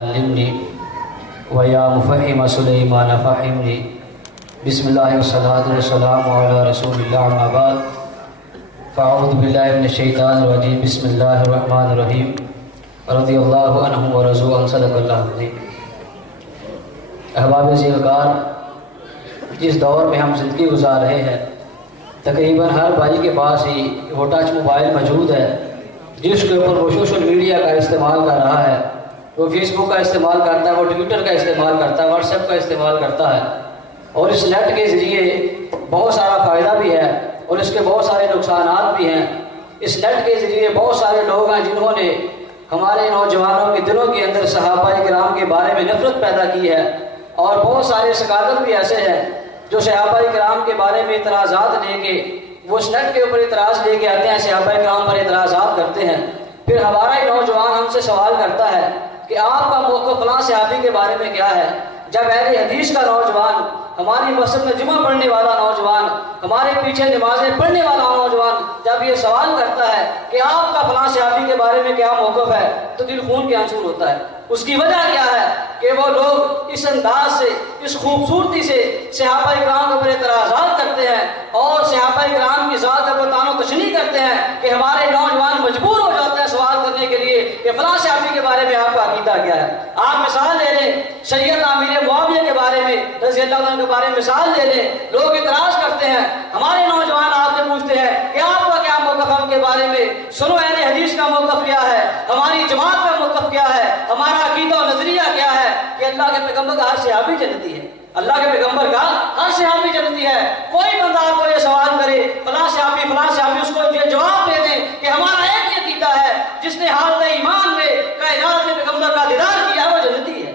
علمنی ویا مفہم سلیمان فہمنی بسم اللہ والصلاة والسلام علی رسول اللہ اما بعد فاعوذ باللہ من الشیطان الرجیم بسم اللہ الرحمن الرحیم رضی اللہ عنہ ورضوا عنہ صدق اللہ العظیم۔ احباب زیرکار، جس دور میں ہم زندگی گزار رہے ہیں تقریباً ہر بھائی کے پاس ہی وہ ٹچ موبائل موجود ہے جس کے اوپر وہ سوشل میڈیا کا استعمال کر رہا ہے، وہ فیس بک کا استعمال کرتا ہے، وہ ٹویٹر کا استعمال کرتا ہے، واٹس ایپ کا استعمال کرتا ہے، اور اس نیٹ کے ذریعے بہت سارا فائدہ بھی ہے اور اس کے بہت سارے نقصانات بھی ہیں۔ اس نیٹ کے ذریعے بہت سارے لوگ ہیں جنہوں نے ہمارے نوجوانوں کے دلوں کے اندر صحابہ کرام کے بارے میں نفرت پیدا کی ہے، اور بہت سارے اسکالر بھی ایسے ہیں جو صحابہ کرام کے بارے میں اعتراضات لے کے وہ اس نیٹ کے اوپر اعتراض لے کے آتے ہیں، صحابہ کرام پر اعتراضات کرتے ہیں۔ پھر ہمارا ہی نوجوان ہم سے سوال کرتا ہے کہ آپ کا موقف فلاں صحابی کے بارے میں کیا ہے؟ جب اہل حدیث کا نوجوان، ہماری مسجد میں جمعہ پڑھنے والا نوجوان، ہمارے پیچھے نمازیں پڑھنے والا نوجوان جب یہ سوال کرتا ہے کہ آپ کا فلاں صحابی کے بارے میں کیا موقف ہے تو دل خون کے آنسو ہوتا ہے۔ اس کی وجہ کیا ہے کہ وہ لوگ اس انداز سے، اس خوبصورتی سے صحابہ کرام کے اوپر اعتراضات کرتے ہیں اور صحابہ کرام کی ذات پر طعن و تشنیع کرتے ہیں کہ ہمارے نوجوان مجبور ہو جاتے ہیں سوال کرنے کے لیے کہ فلاں صحابی کے بارے میں آپ کا عقیدہ کیا ہے۔ آپ مثال لے لیں سید امیر معاویہ کے بارے میں رضی اللہ عنہ کے بارے میں مثال لے لیں، لوگ اعتراض کرتے ہیں، ہمارے نوجوان آپ سے پوچھتے ہیں کہ آپ کا کیا موقف ہم کے بارے میں؟ سنو اہل حدیث کا موقف کیا ہے، ہماری جماعت کا موقف کیا ہے، ہمارا عقیدہ و نظریہ کیا ہے کہ اللہ کے پیغمبر کا ہر صحابی جنتی ہے، اللہ کے پیغمبر کا ہر صحابی جنتی ہے۔ کوئی بندہ آپ کو یہ سوال کرے فلاں صحابی اس کو یہ جواب دے دیں کہ ہمارا ایک ہی عقیدہ ہے، جس نے حالت ایمان میں کائنات کے پیغمبر کا دیدار کیا وہ جنتی ہے،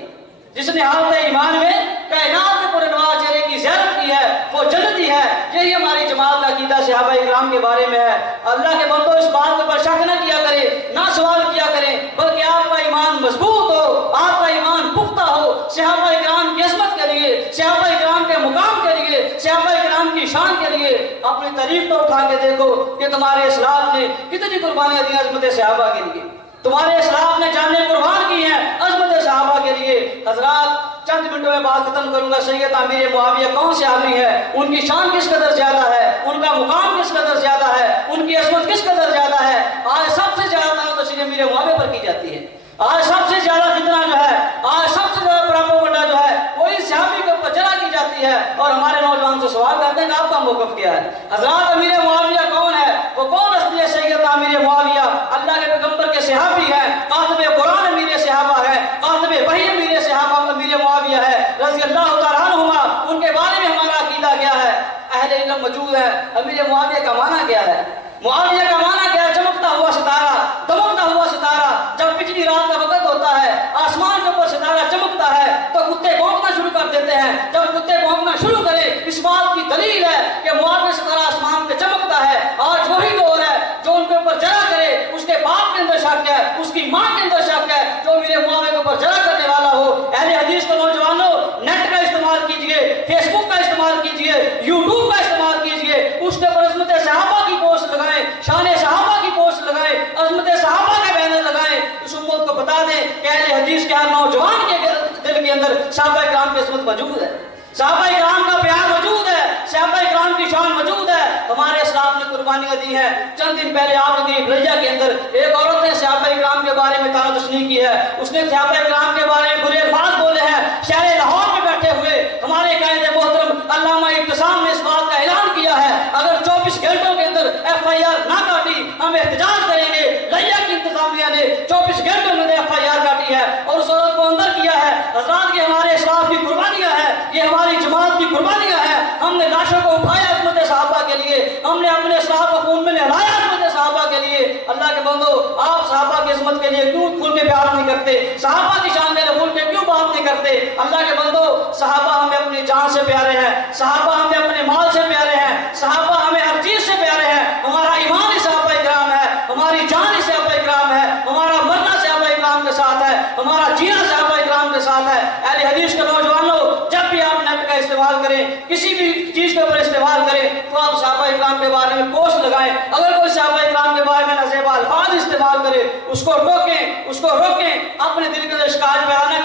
جس نے حالت ایمان میں کائنات کے پورے نواز چہرے کی زیارت کی ہے وہ جنتی ہے۔ یہی ہماری جماعت کا عقیدہ صحابہ کرام کے بارے میں ہے۔ اللہ کے بندوں اس بات پر شک نہ کیا کرے، نہ سوال کیا کریں، بلکہ آپ کا ایمان مضبوط ہو، آپ کا ایمان پختہ ہو، صحابہ کرام کی عظمت کے لیے، صحابہ کرام کے مقام کے لیے، صحابہ کرام کی شان کے لیے اپنی تاریخ تو اٹھا کے دیکھو کہ تمہارے اسلاف نے کتنی قربانیاں دی عظمت صحابہ کے لیے، تمہارے اسلاف نے جانیں قربان کی ہیں عظمت صحابہ کے لیے۔ حضرات چند منٹوں میں بات ختم کروں گا۔ سید امیر معاویہ کون صحابی ہے، ان کی شان کس قدر زیادہ ہے، ان کا مقام کس قدر زیادہ ہے، ان کی عظمت کس قدر زیادہ ہے؟ آج سب سے زیادہ تشریح امیر معاویہ پر کی جاتی ہے، آج سب سے زیادہ فتنہ جو ہے، آج سب سے زیادہ پروپیگنڈا جو ہے وہ اس صحابی کے اوپر جلا کی جاتی ہے، اور ہمارے نوجوان سے سوال کرتے ہیں کہ آپ کا موقف کیا ہے؟ حضرات امیر معاویہ کون ہے؟ وہ کون ہستی ہے؟ سید امیر معاویہ اللہ کے پیغمبر کے صحابی ہیں، کاتب قرآن امیر صحابہ ہے، کاتب وحی امیر صحابہ امیر معاویہ ہے رضی اللہ تعالیٰ عنہما۔ ان کے بارے میں ہمارا عقیدہ کیا ہے؟ اہل علم موجود ہے۔ امیر معاویہ کا معنی کیا ہے؟ معاویہ کا معنی کیا ہے؟ چمکتا ہوا ستارہ، دمکتا ہوا ستارہ۔ جب پچھلی رات کا وقت ہوتا ہے، آسمان کے اوپر ستارہ چمکتا ہے تو کتے بھونکنا شروع کر دیتے ہیں۔ جب کتے بھونکنا شروع کرے اس بات کی دلیل ہے کہ معاویہ ستارہ آسمان پہ چمکتا ہے۔ آج وہی دور ہے جو ان کے اوپر جرا کرے اس کے باپ کے اندر شک ہے، اس کی ماں کے اندر شک ہے، جو میرے معاویہ کے اوپر جرا کرنے والا ہو۔ اہل حدیث کے نوجوانوں نیٹ کا استعمال کیجئے، فیس بک کا استعمال کیجئے، یوٹیوب کا استعمال کیجئے، اس کے اوپر عظمت صحابہ کی پوسٹ لگائیں، شان صحابہ کی پوسٹ لگائیں، عظمت صحابہ کے بینر لگائیں۔ اس امت کو بتا دیں کہ اہل حدیث کے ہر نوجوان کے دل کے اندر صحابہ کرام کی عظمت موجود ہے، صحابہ کرام کا پیار موجود ہے، صحابہ کرام کی شان موجود ہے۔ ہمارے اسلاف نے قربانیاں دی ہیں۔ چند دن پہلے آپ کی بلیا کے اندر ایک عورت نے صحابہ کرام کے بارے میں طعن و تشنیع کی ہے، اس نے صحابہ کرام کے بارے میں برے الفاظ بولے ہیں۔ شہر لاہور میں بیٹھے ہوئے ہمارے قائد محترم علامہ ابتسام نے اس بات کا اعلان کیا ہے اگر 24 گھنٹوں کے اندر FIR نہ کاٹی ہم احتجاج کریں گے۔ لیا کی انتظامیہ نے 24 گھنٹوں میں FIR کاٹی ہے اور اس عورت کو اندر کیا ہے۔ حضرات یہ ہمارے اسلاف کی قربانیاں ہیں، یہ ہماری جماعت کی قربانیاں ہیں۔ ہم نے لاشوں کو اٹھایا عظمت صحابہ کے لیے، ہم نے اپنے اسلاف کو خون میں نہلایا عظمت صحابہ کے لیے۔ اللہ کے بندو آپ صحابہ کی عظمت کے لیے کیوں کھل کے پیار نہیں کرتے؟ صحابہ کی شان کے لیے کھل کے کیوں بات نہیں کرتے؟ اللہ کے بندو صحابہ ہمیں اپنی جان سے پیارے ہیں، صحابہ ہمیں اپنے مال سے پیارے ہیں، صحابہ ہمیں ہر چیز سے پیارے ہیں۔ ہمارا ایمان ہی صحابہ کرام ہے، ہماری جان ہی صحابہ کرام ہے، ہمارا مرنا صحابہ کرام کے ساتھ ہے، ہمارا جینا صحابہ کرام کے ساتھ ہے۔ اہل حدیث کے نوجوانوں جب بھی آپ نیٹ کا استعمال کریں، کسی بھی چیز کے اوپر استعمال کریں تو آپ صحابہ کرام کے بارے میں پوسٹ لگائیں۔ اگر کوئی صحابہ کرام کے بارے میں نازیبا الفاظ استعمال کرے اس کو روکیں، اس کو روکیں، اپنے دل کے اندر شکایت پیدا نہ